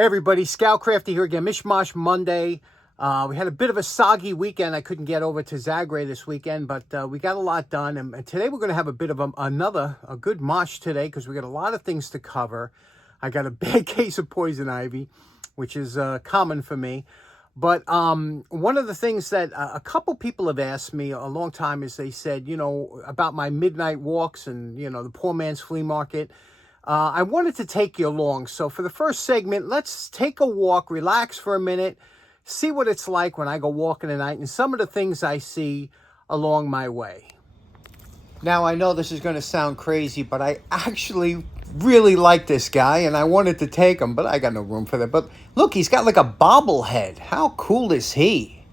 Hey everybody, Scoutcrafty here again. Mishmash Monday. We had a bit of a soggy weekend. I couldn't get over to Zagreb this weekend, but we got a lot done. And today we're going to have a bit of a good mosh today because we got a lot of things to cover. I got a bad case of poison ivy, which is common for me. But one of the things that a couple people have asked me a long time is they said, about my midnight walks and, the poor man's flea market. I wanted to take you along. So for the first segment, let's take a walk, relax for a minute, see what it's like when I go walking at night and some of the things I see along my way. Now, I know this is going to sound crazy, but I actually really like this guy and I wanted to take him, but I got no room for that. But look, he's got like a bobblehead. How cool is he?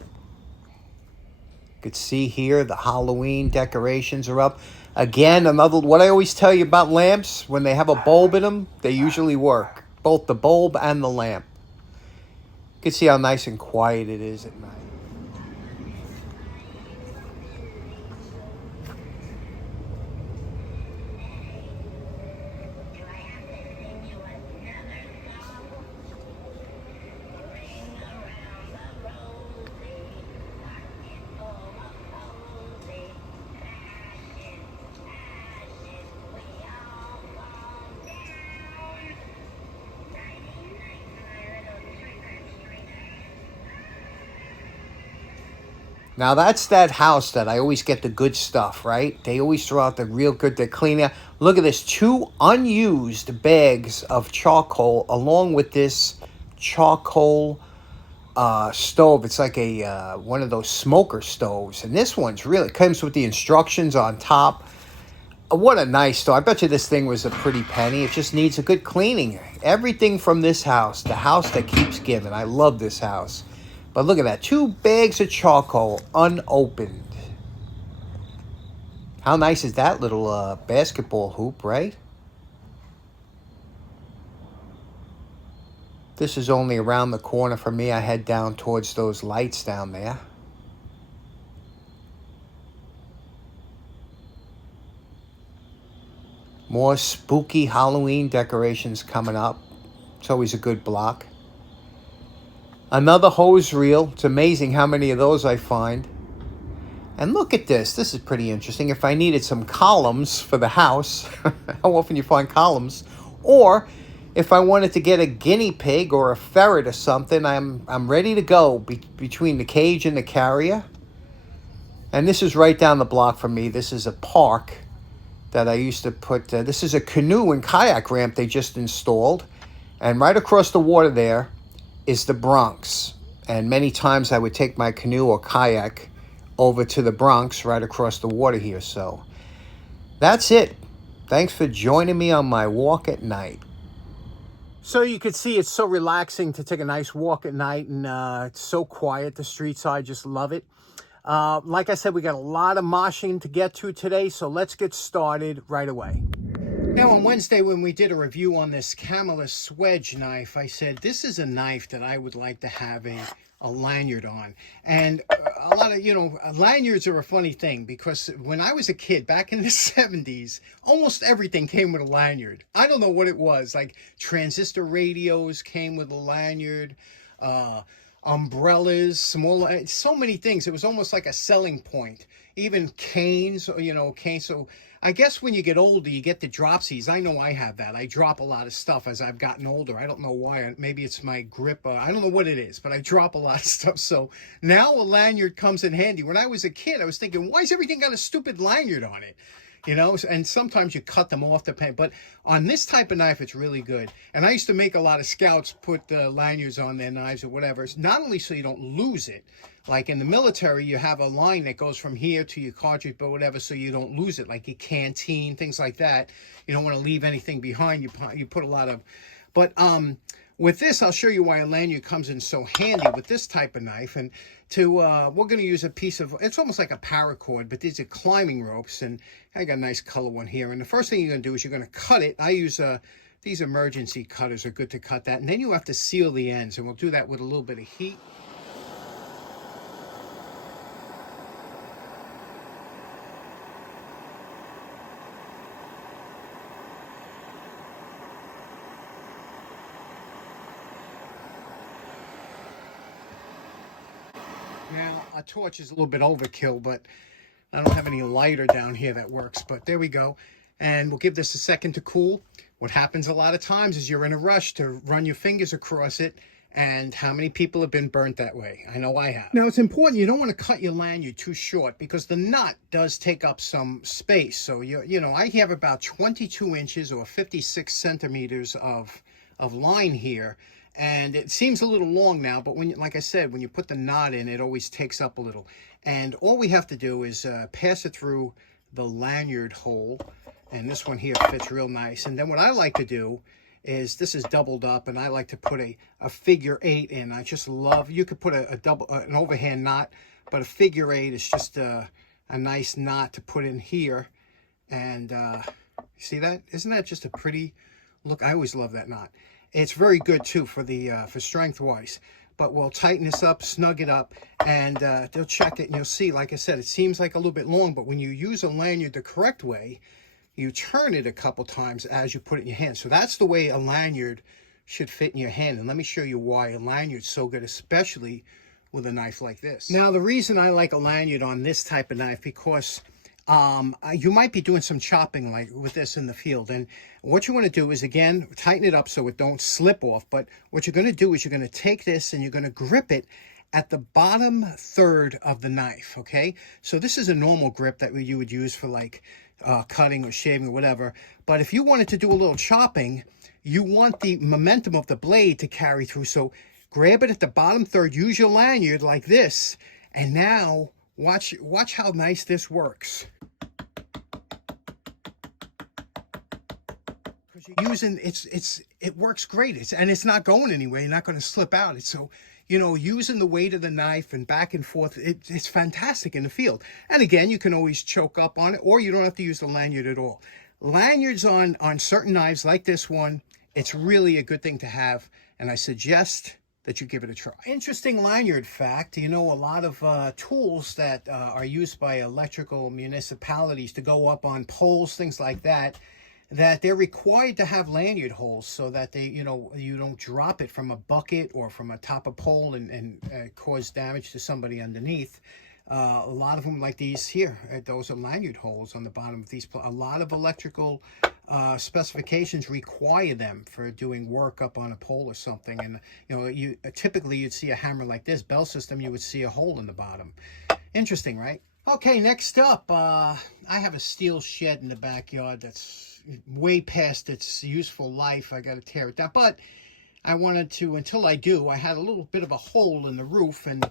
You could see here the Halloween decorations are up. Again, what I always tell you about lamps, when they have a bulb in them, they usually work. Both the bulb and the lamp. You can see how nice and quiet it is at night. Now, that's that house that I always get the good stuff, right? They always throw out the real good, they're cleaning. Look at this, 2 unused bags of charcoal along with this charcoal stove. It's like a one of those smoker stoves. And this one's really, comes with the instructions on top. What a nice stove. I bet you this thing was a pretty penny. It just needs a good cleaning. Everything from this house, the house that keeps giving. I love this house. But look at that, 2 bags of charcoal unopened. How nice is that little basketball hoop, right? This is only around the corner for me. I head down towards those lights down there. More spooky Halloween decorations coming up. It's always a good block. Another hose reel. It's amazing how many of those I find. And look at this. This is pretty interesting. If I needed some columns for the house, how often you find columns, or if I wanted to get a guinea pig or a ferret or something, I'm ready to go between the cage and the carrier. And this is right down the block from me. This is a park that I used to put. This is a canoe and kayak ramp they just installed. And right across the water there is the Bronx. And many times I would take my canoe or kayak over to the Bronx right across the water here. So that's it. Thanks for joining me on my walk at night. So you can see it's so relaxing to take a nice walk at night, and it's so quiet. The streets, I just love it. Like I said, we got a lot of moshing to get to today, so let's get started right away. Now, on Wednesday, when we did a review on this Camelus Swedge knife, I said, this is a knife that I would like to have a lanyard on. And a lot of, lanyards are a funny thing, because when I was a kid, back in the 70s, almost everything came with a lanyard. I don't know what it was, like transistor radios came with a lanyard, umbrellas, so many things. It was almost like a selling point. Even canes, canes. So I guess when you get older, you get the dropsies. I know I have that. I drop a lot of stuff as I've gotten older. I don't know why. Maybe it's my grip. I don't know what it is, but I drop a lot of stuff. So now a lanyard comes in handy. When I was a kid, I was thinking, why is everything got a stupid lanyard on it? And sometimes you cut them off the pen. But on this type of knife, it's really good. And I used to make a lot of scouts put lanyards on their knives or whatever. It's not only so you don't lose it. Like in the military, you have a line that goes from here to your cartridge, but whatever, so you don't lose it. Like your canteen, things like that. You don't want to leave anything behind. You put a lot of... But with this, I'll show you why a lanyard comes in so handy with this type of knife. And we're going to use a piece of, it's almost like a paracord, but these are climbing ropes. And I got a nice color one here. And the first thing you're going to do is you're going to cut it. I use these emergency cutters are good to cut that. And then you have to seal the ends. And we'll do that with a little bit of heat. Now, a torch is a little bit overkill, but I don't have any lighter down here that works, but there we go. And we'll give this a second to cool. What happens a lot of times is you're in a rush to run your fingers across it, and how many people have been burnt that way? I know I have. Now, it's important, you don't want to cut your lanyard too short because the knot does take up some space. So, you know, I have about 22 inches or 56 centimeters of line here. And it seems a little long now, but when, like I said, when you put the knot in, it always takes up a little. And all we have to do is pass it through the lanyard hole. And this one here fits real nice. And then what I like to do is, this is doubled up, and I like to put a figure 8 in. I just love, you could put an overhand knot, but a figure 8 is just a nice knot to put in here. And see that? Isn't that just a pretty look? I always love that knot. It's very good too for the for strength wise. But we'll tighten this up, snug it up, and they'll check it, and you'll see, like I said, it seems like a little bit long, but when you use a lanyard the correct way, you turn it a couple times as you put it in your hand. So that's the way a lanyard should fit in your hand. And let me show you why a lanyard's so good, especially with a knife like this. Now, the reason I like a lanyard on this type of knife, because you might be doing some chopping like with this in the field. And what you want to do is, again, tighten it up so it don't slip off. But what you're going to do is you're going to take this and you're going to grip it at the bottom third of the knife, okay? So this is a normal grip that you would use for like cutting or shaving or whatever. But if you wanted to do a little chopping, you want the momentum of the blade to carry through. So grab it at the bottom third, use your lanyard like this, and now watch how nice this works. Because you're using, it works great. And it's not going anywhere. You're not going to slip out. It's so, you know, using the weight of the knife and back and forth, it's fantastic in the field. And again, you can always choke up on it, or you don't have to use the lanyard at all. Lanyards on certain knives like this one, it's really a good thing to have, and I suggest that you give it a try. Interesting lanyard fact, you know, a lot of tools that are used by electrical municipalities to go up on poles, things like that, that they're required to have lanyard holes so that they, you know, you don't drop it from a bucket or from a top of pole and cause damage to somebody underneath. A lot of them, like these here, those are lanyard holes on the bottom of these. A lot of electrical specifications require them for doing work up on a pole or something. And, you know, typically you'd see a hammer like this, bell system, you would see a hole in the bottom. Interesting, right? Okay, next up, I have a steel shed in the backyard that's way past its useful life. I got to tear it down, but I wanted to, until I do, I had a little bit of a hole in the roof, and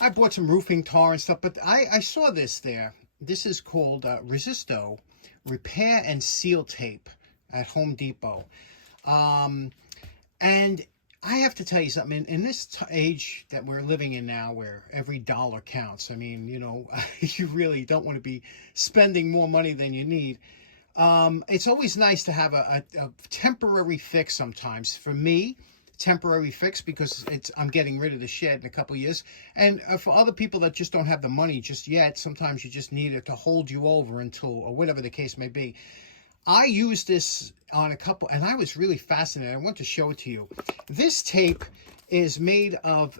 I bought some roofing tar and stuff, but I saw this there. This is called Resisto Repair and Seal Tape at Home Depot. And I have to tell you something, in this age that we're living in now, where every dollar counts, I mean, you know, you really don't want to be spending more money than you need. It's always nice to have a temporary fix sometimes. For me, temporary fix, because I'm getting rid of the shed in a couple of years. And for other people that just don't have the money just yet, sometimes you just need it to hold you over until, or whatever the case may be. I used this on a couple, and I was really fascinated. I want to show it to you. This tape is made of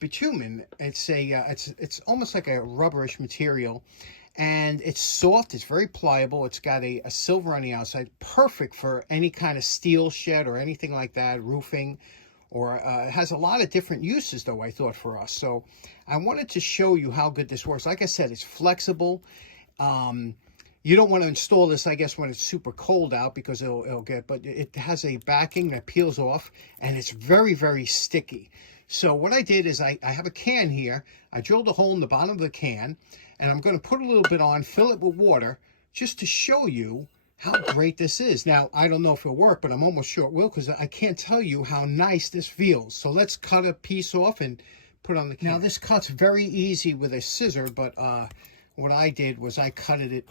bitumen. It's it's almost like a rubberish material, and it's soft. It's very pliable. It's got a silver on the outside, perfect for any kind of steel shed or anything like that, roofing, or it has a lot of different uses, though, I thought, for us. So I wanted to show you how good this works. Like I said, it's flexible. You don't want to install this, I guess, when it's super cold out, because it'll get, but it has a backing that peels off, and it's very, very sticky. So what I did is I have a can here. I drilled a hole in the bottom of the can, and I'm going to put a little bit on, fill it with water, just to show you how great this is. Now, I don't know if it'll work, but I'm almost sure it will, because I can't tell you how nice this feels. So let's cut a piece off and put it on the can. Now, this cut's very easy with a scissor, but what I did was I cut it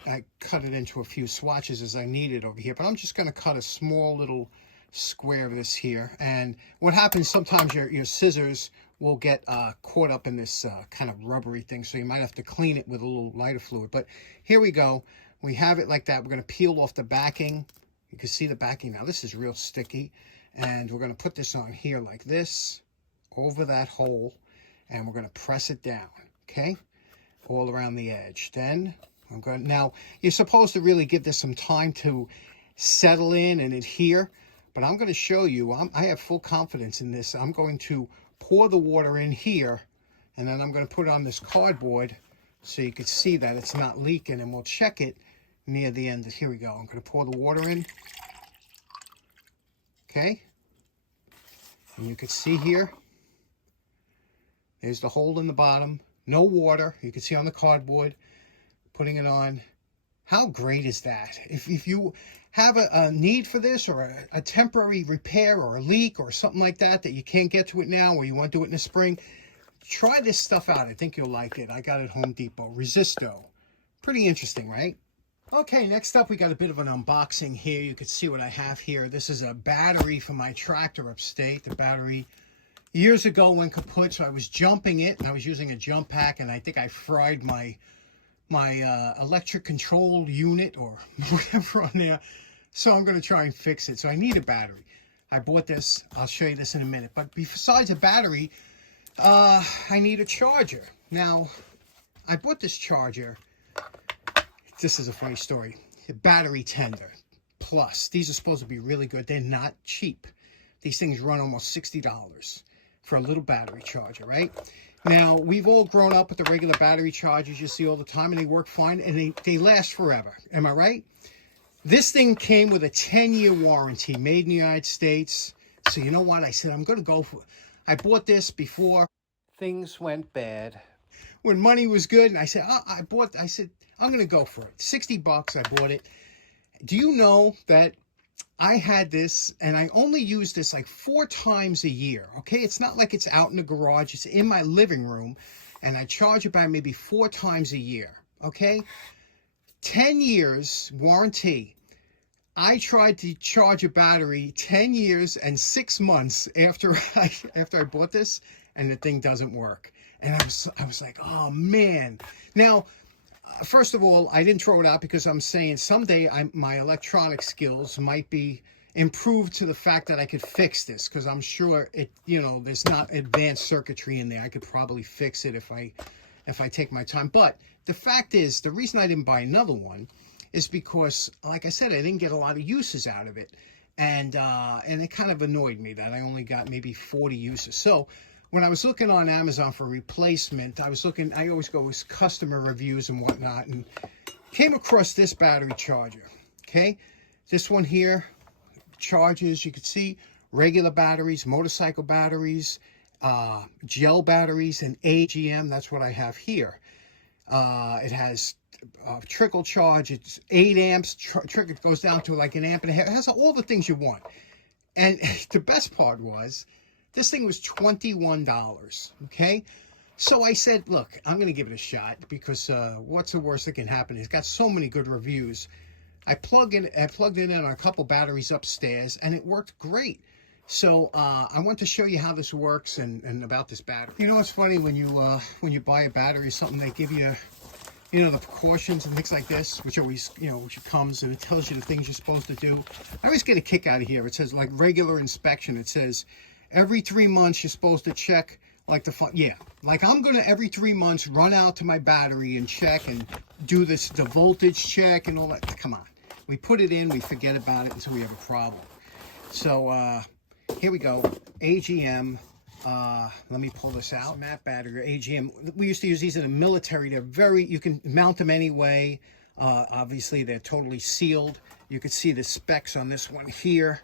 into a few swatches as I needed over here. But I'm just going to cut a small little square of this here. And what happens, sometimes your scissors will get caught up in this kind of rubbery thing, so you might have to clean it with a little lighter fluid. But here we go. We have it like that. We're going to peel off the backing. You can see the backing now. This is real sticky. And we're going to put this on here like this, over that hole, and we're going to press it down. okay? All around the edge. Then I'm going, now you're supposed to really give this some time to settle in and adhere, but I'm going to show you, I have full confidence in this. I'm going to pour the water in here, and then I'm going to put it on this cardboard so you can see that it's not leaking, and we'll check it near the end. Here we go. I'm going to pour the water in. Okay. And you can see here, there's the hole in the bottom. No water. You can see on the cardboard, putting it on. How great is that? If you have a need for this, or a temporary repair or a leak or something like that you can't get to it now, or you want to do it in the spring, try this stuff out. I think you'll like it. I got it at Home Depot. Resisto. Pretty interesting, right? Okay, next up we got a bit of an unboxing here. You can see what I have here. This is a battery for my tractor upstate. The battery years ago went kaput, so I was jumping it, and I was using a jump pack, and I think I fried my electric control unit or whatever on there. So I'm going to try and fix it. So I need a battery. I bought this. I'll show you this in a minute. But besides a battery, I need a charger. Now, I bought this charger. This is a funny story. A battery tender plus. These are supposed to be really good. They're not cheap. These things run almost $60 for a little battery charger, right? Now, we've all grown up with the regular battery chargers you see all the time, and they work fine, and they last forever. Am I right? This thing came with a 10-year warranty, made in the United States. So you know what? I said, I'm going to go for it. I bought this before things went bad. When money was good, and I said, I said, I'm going to go for it. 60 bucks, I bought it. Do you know that I had this, and I only use this like 4 times a year, okay? It's not like it's out in the garage. It's in my living room, and I charge it by maybe 4 times a year, okay? 10 years warranty. I tried to charge a battery 10 years and 6 months after I bought this, and the thing doesn't work. And I was like, oh, man. Now, first of all, I didn't throw it out because I'm saying someday my electronic skills might be improved to the fact that I could fix this, because I'm sure there's not advanced circuitry in there. I could probably fix it if I take my time. But the fact is, the reason I didn't buy another one is because, like I said, I didn't get a lot of uses out of it, and it kind of annoyed me that I only got maybe 40 uses. So when I was looking on Amazon for replacement, I always go with customer reviews and whatnot, and came across this battery charger, okay? This one here charges, you can see, regular batteries, motorcycle batteries, gel batteries, and AGM. That's what I have here. It has trickle charge. It's 8 amps. It goes down to like 1.5 amps. It has all the things you want. And the best part was, this thing was $21, okay? So I said, look, I'm going to give it a shot, because what's the worst that can happen? It's got so many good reviews. I plugged it in on a couple batteries upstairs, and it worked great. So I want to show you how this works and about this battery. You know, it's funny when you buy a battery or something, they give you, the precautions and things like this, which always, which comes, and it tells you the things you're supposed to do. I always get a kick out of here. It says, like, regular inspection. It says every 3 months you're supposed to check, like, like I'm going to every 3 months run out to my battery and check and do the voltage check and all that. Come on. We put it in, we forget about it until we have a problem. So here we go. AGM. Let me pull this out. Matte battery, AGM. We used to use these in the military. They're you can mount them anyway. Obviously, they're totally sealed. You can see the specs on this one here.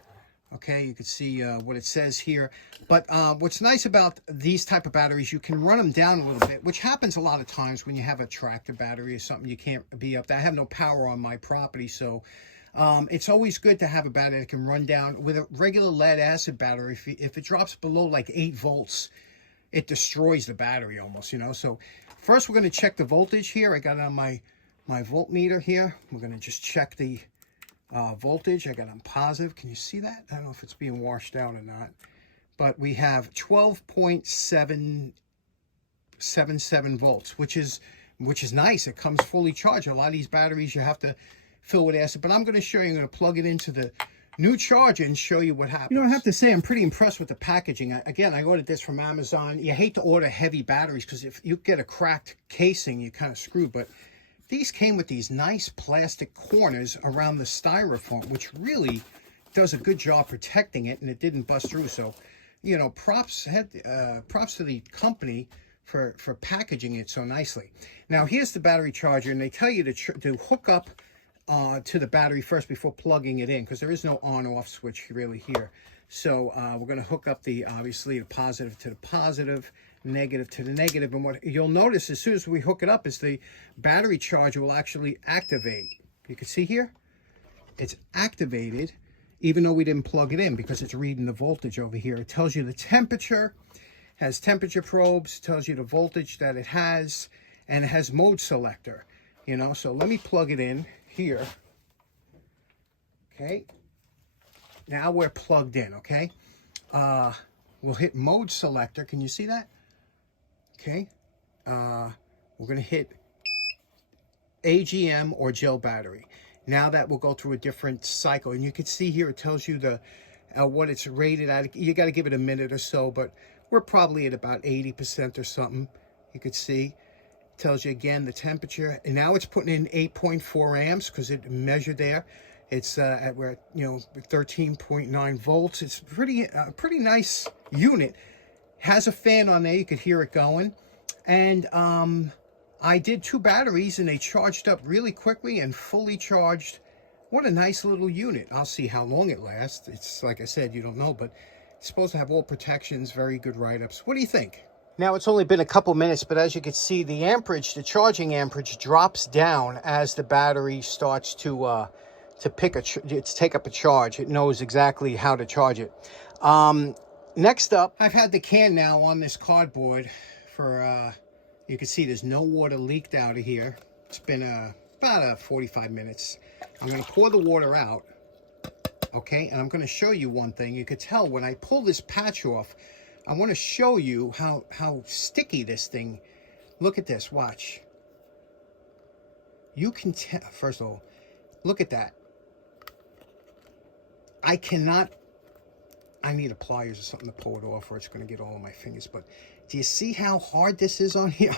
Okay, you can see what it says here. But what's nice about these type of batteries, you can run them down a little bit, which happens a lot of times when you have a tractor battery or something. You can't be up there. I have no power on my property, so it's always good to have a battery that can run down. With a regular lead acid battery, if it drops below like 8 volts, it destroys the battery almost, So first we're going to check the voltage here. I got it on my voltmeter here. We're going to just check the voltage. I got on positive. Can you see that? I don't know if it's being washed out or not, but we have 12.777 volts, which is nice. It comes fully charged. A lot of these batteries you have to fill with acid, but I'm going to show you. I'm going to plug it into the new charger and show you what happens. You know, I have to say I'm pretty impressed with the packaging. Again, I ordered this from Amazon. You hate to order heavy batteries because if you get a cracked casing, you're kind of screwed. But these came with these nice plastic corners around the styrofoam, which really does a good job protecting it, and it didn't bust through. So, you know, props to the company for packaging it so nicely. Now, here's the battery charger, and they tell you to hook up to the battery first before plugging it in, because there is no on-off switch really here. So we're going to hook up obviously the positive to the positive, negative to the negative, and what you'll notice as soon as we hook it up is the battery charger will actually activate. You can see here, it's activated even though we didn't plug it in, because it's reading the voltage over here. It tells you the temperature, has temperature probes, tells you the voltage that it has, and it has mode selector, you know. So let me plug it in here. Okay, now we're plugged in. Okay, we'll hit mode selector. Can you see that? Okay, we're gonna hit AGM or gel battery. Now that will go through a different cycle, and you can see here it tells you the what it's rated at. You got to give it a minute or so, but we're probably at about 80% or something. You could see it tells you again the temperature, and now it's putting in 8.4 amps because it measured there. It's we're at, you know, 13.9 volts. It's pretty nice unit. Has a fan on there, you could hear it going, and I did 2 batteries and they charged up really quickly and fully charged. What a nice little unit. I'll see how long it lasts. It's like I said, you don't know, but it's supposed to have all protections, very good write-ups. What do you think? Now, it's only been a couple minutes, but as you can see, the amperage, the charging amperage drops down as the battery starts to take up a charge. It knows exactly how to charge it. Next up, I've had the can now on this cardboard for you can see there's no water leaked out of here. It's been about 45 minutes. I'm going to pour the water out, okay? And I'm going to show you one thing. You could tell when I pull this patch off, I want to show you how sticky this thing. Look at this. Watch. You can tell. First of all, look at that. I need a pliers or something to pull it off, or it's going to get all on my fingers. But do you see how hard this is on here?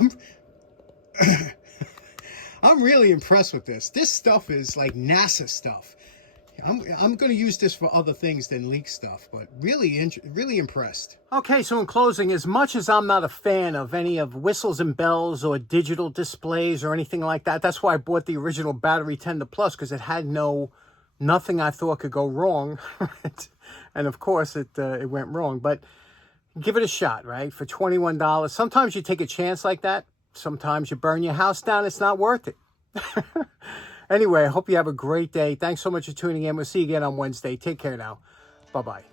I'm really impressed with this. This stuff is like NASA stuff. I'm going to use this for other things than leak stuff, but really impressed. Okay, so in closing, as much as I'm not a fan of any of whistles and bells or digital displays or anything like that, that's why I bought the original Battery Tender Plus, because it had nothing I thought could go wrong. And of course it went wrong, but give it a shot, right? For $21. Sometimes you take a chance like that. Sometimes you burn your house down. It's not worth it. Anyway, I hope you have a great day. Thanks so much for tuning in. We'll see you again on Wednesday. Take care now. Bye-bye.